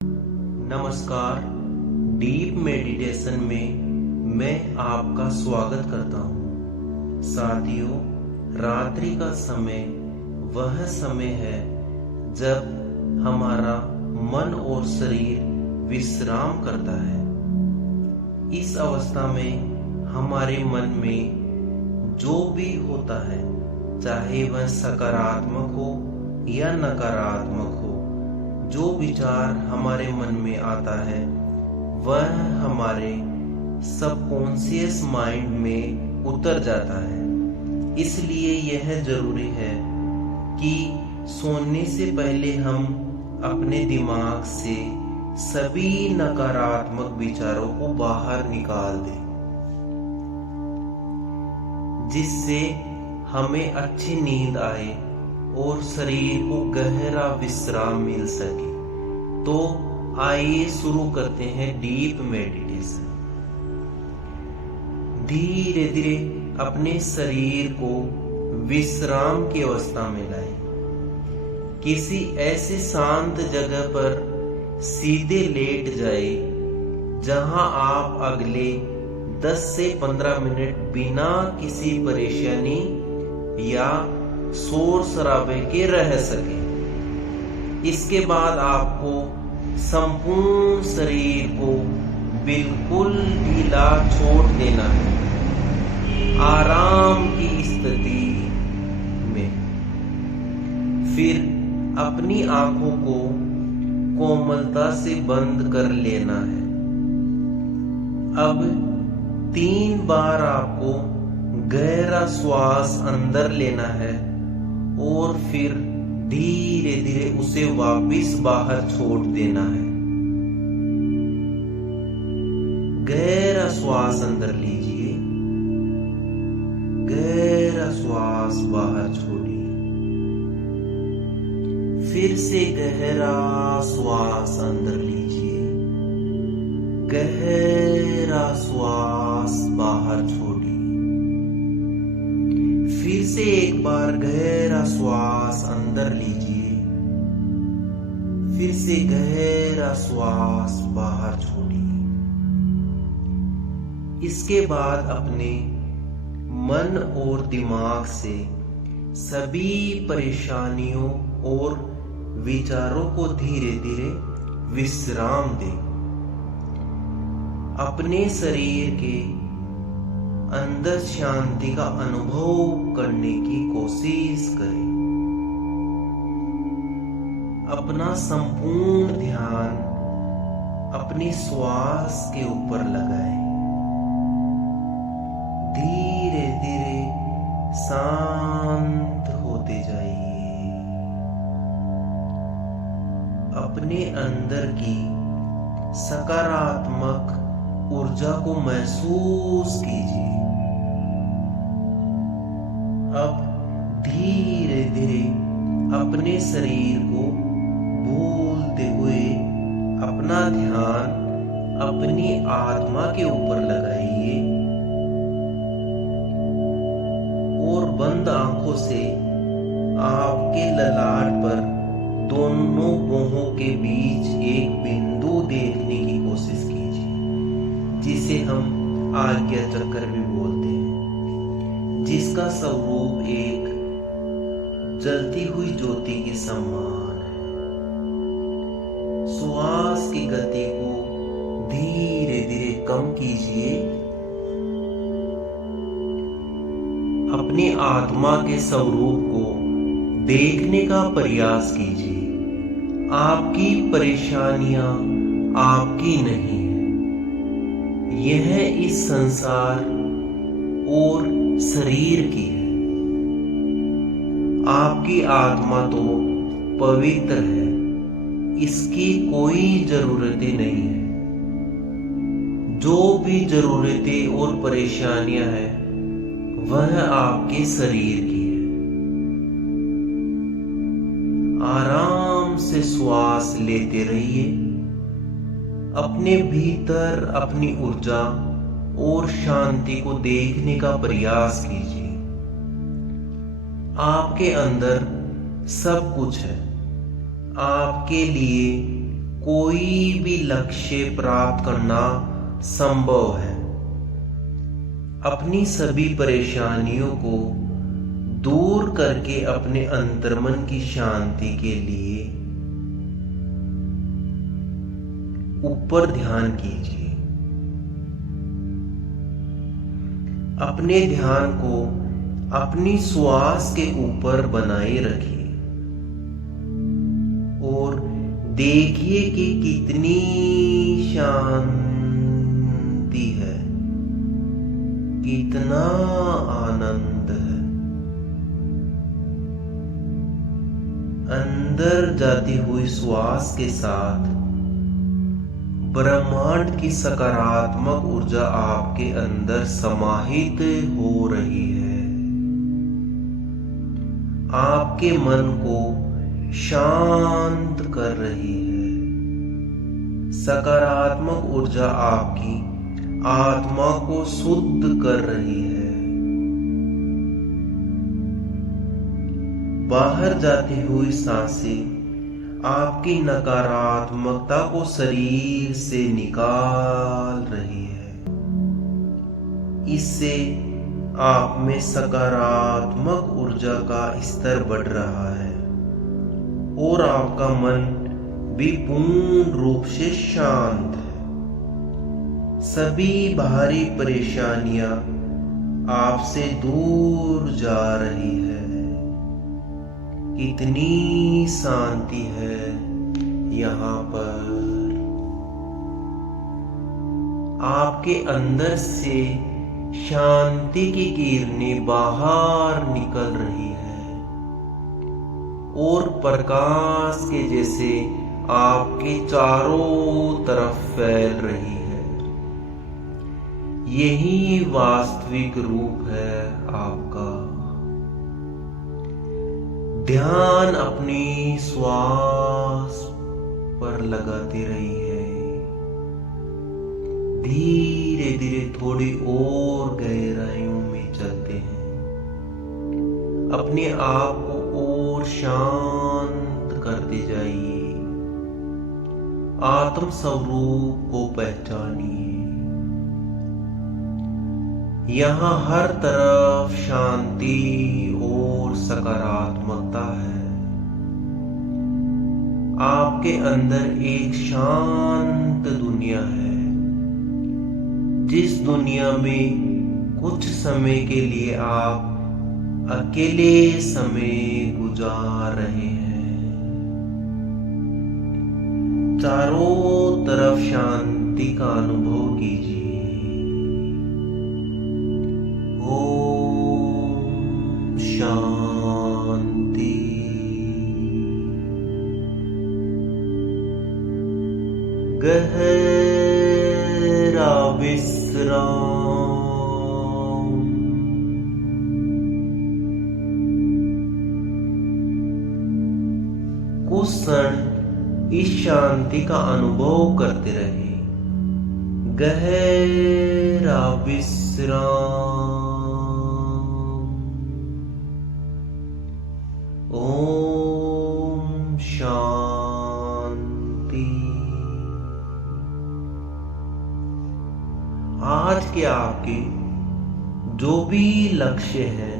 नमस्कार। Deep meditation में मैं आपका स्वागत करता हूँ। साथियों, रात्रि का समय वह समय है जब हमारा मन और शरीर विश्राम करता है। इस अवस्था में हमारे मन में जो भी होता है, चाहे वह सकारात्मक हो या नकारात्मक हो, जो विचार हमारे मन में आता है वह हमारे सबकॉन्शियस माइंड में उतर जाता है। इसलिए यह जरूरी है कि सोने से पहले हम अपने दिमाग से सभी नकारात्मक विचारों को बाहर निकाल दें, जिससे हमें अच्छी नींद आए और शरीर को गहरा विश्राम मिल सके। तो आइए शुरू करते हैं डीप मेडिटेशन। धीरे धीरे अपने शरीर को विश्राम की अवस्था में लाएं। किसी ऐसे शांत जगह पर सीधे लेट जाए जहां आप अगले 10 से 15 मिनट बिना किसी परेशानी या शोर शराबे के रह सके। इसके बाद आपको संपूर्ण शरीर को बिल्कुल ढीला छोड़ देना है, आराम की स्थिति में। फिर अपनी आंखों को कोमलता से बंद कर लेना है। अब 3 बार आपको गहरा श्वास अंदर लेना है और फिर धीरे धीरे उसे वापस बाहर छोड़ देना है। गहरा श्वास अंदर लीजिए, गहरा श्वास बाहर छोड़िए। फिर से गहरा श्वास अंदर लीजिए, गहरा श्वास बाहर छोड़िए। फिर से एक बार गहरा श्वास अंदर लीजिए, फिर से गहरा श्वास बाहर छोड़िए। इसके बाद अपने मन और दिमाग से सभी परेशानियों और विचारों को धीरे धीरे विश्राम दें। अपने शरीर के अंदर शांति का अनुभव करने की कोशिश करें। अपना संपूर्ण ध्यान अपनी श्वास के ऊपर लगाएं। धीरे धीरे शांत होते जाइए। अपने अंदर की सकारात्मक ऊर्जा को महसूस कीजिए। अब धीरे धीरे अपने शरीर को भूलते हुए अपना ध्यान अपनी आत्मा के ऊपर लगाइए और बंद आंखों से आपके ललाट पर दोनों भौहों के बीच एक बिंदु देखने की कोशिश कीजिए, जिसे हम आज्ञा चक्र भी बोलते हैं, जिसका स्वरूप एक जलती हुई ज्योति के समान है। श्वास की गति को धीरे धीरे कम कीजिए। अपनी आत्मा के स्वरूप को देखने का प्रयास कीजिए। आपकी परेशानियां आपकी नहीं है, यह इस संसार और शरीर की है। आपकी आत्मा तो पवित्र है, इसकी कोई जरूरतें नहीं है। जो भी जरूरतें और परेशानियां हैं वह आपके शरीर की है। आराम से श्वास लेते रहिए। अपने भीतर अपनी ऊर्जा और शांति को देखने का प्रयास कीजिए। आपके अंदर सब कुछ है। आपके लिए कोई भी लक्ष्य प्राप्त करना संभव है। अपनी सभी परेशानियों को दूर करके अपने अंतर्मन की शांति के लिए ऊपर ध्यान कीजिए। अपने ध्यान को अपनी श्वास के ऊपर बनाए रखिए और देखिए कि कितनी शांति है, कितना आनंद है। अंदर जाती हुई श्वास के साथ ब्रह्मांड की सकारात्मक ऊर्जा आपके अंदर समाहित हो रही है। आपके मन को शांत कर रही है। सकारात्मक ऊर्जा आपकी आत्मा को शुद्ध कर रही है। बाहर जाती हुई सांसें आपकी नकारात्मकता को शरीर से निकाल रही है। इससे आप में सकारात्मक ऊर्जा का स्तर बढ़ रहा है और आपका मन भी पूर्ण रूप से शांत है। सभी बाहरी परेशानियां आपसे दूर जा रही है। कितनी शांति है यहाँ पर। आपके अंदर से शांति की किरणें बाहर निकल रही है और प्रकाश के जैसे आपके चारों तरफ फैल रही है। यही वास्तविक रूप है आपका। ध्यान अपनी श्वास पर लगाते रहिए। धीरे धीरे थोड़ी और गहराइयों में चलते हैं। अपने आप को और शांत करते जाइए। आत्म स्वरूप को पहचानिए। यहाँ हर तरफ शांति और सकारात्मकता है। आपके अंदर एक शांत दुनिया है, जिस दुनिया में कुछ समय के लिए आप अकेले समय गुजार रहे हैं। चारों तरफ शांति का अनुभव कीजिए। ओम शांति। गहरा विश्राम। कुछ क्षण इस शांति का अनुभव करते रहे। गहरा विश्राम। ओम शांति। आज के आपके जो भी लक्ष्य हैं,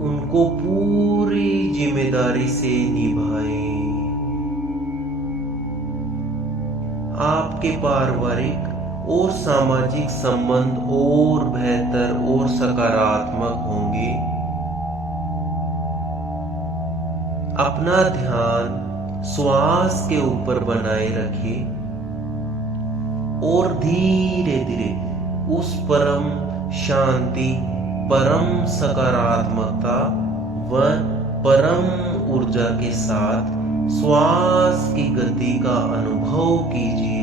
उनको पूरी जिम्मेदारी से निभाएं। आपके पारिवारिक और सामाजिक संबंध और बेहतर और सकारात्मक होंगे। अपना ध्यान श्वास के ऊपर बनाए रखें और धीरे धीरे उस परम शांति, परम सकारात्मकता व परम ऊर्जा के साथ श्वास की गति का अनुभव कीजिए।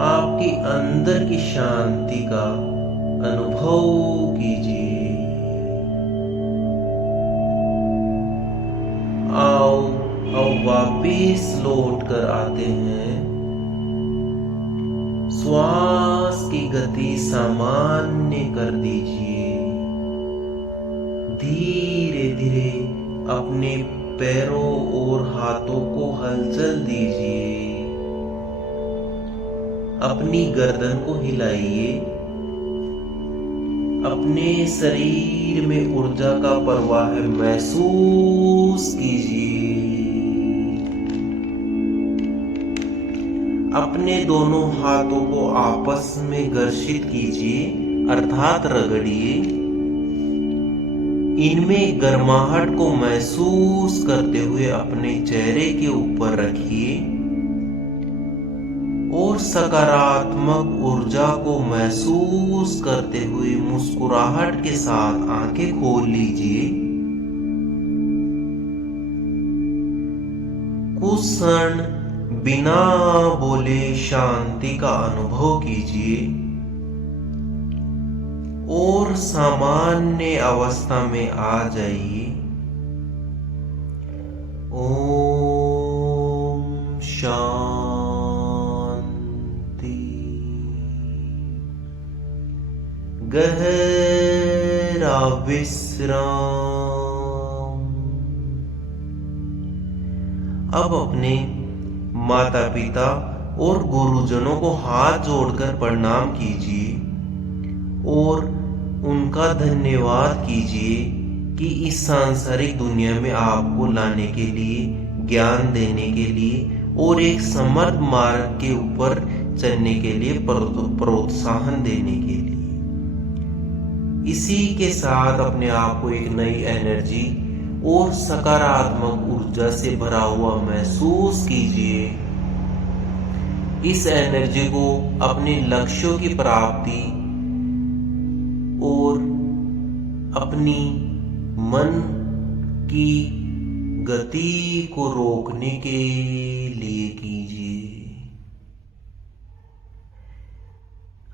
आपकी अंदर की शांति का अनुभव कीजिए। आओ वापिस लौट कर आते हैं। श्वास की गति सामान्य कर दीजिए। धीरे धीरे अपने पैरों और हाथों को हलचल दीजिए। अपनी गर्दन को हिलाइए। अपने शरीर में ऊर्जा का प्रवाह महसूस कीजिए। अपने दोनों हाथों को आपस में घर्षित कीजिए अर्थात रगड़िए। इनमें गर्माहट को महसूस करते हुए अपने चेहरे के ऊपर रखिए और सकारात्मक ऊर्जा को महसूस करते हुए मुस्कुराहट के साथ आंखें खोल लीजिए। कुछ क्षण बिना बोले शांति का अनुभव कीजिए और सामान्य अवस्था में आ जाइए। ओम शांति। गहरा विश्राम। अब अपने माता पिता और गुरुजनों को हाथ जोड़कर प्रणाम कीजिए और उनका धन्यवाद कीजिए कि इस सांसारिक दुनिया में आपको लाने के लिए, ज्ञान देने के लिए और एक समर्थ मार्ग के ऊपर चलने के लिए प्रोत्साहन देने के लिए। इसी के साथ अपने आप को एक नई एनर्जी और सकारात्मक ऊर्जा से भरा हुआ महसूस कीजिए। इस एनर्जी को अपने लक्ष्यों की प्राप्ति और अपनी मन की गति को रोकने के लिए कीजिए।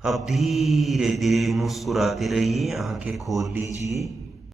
अब धीरे धीरे मुस्कुराते रहिए, आंखें खोल लीजिए।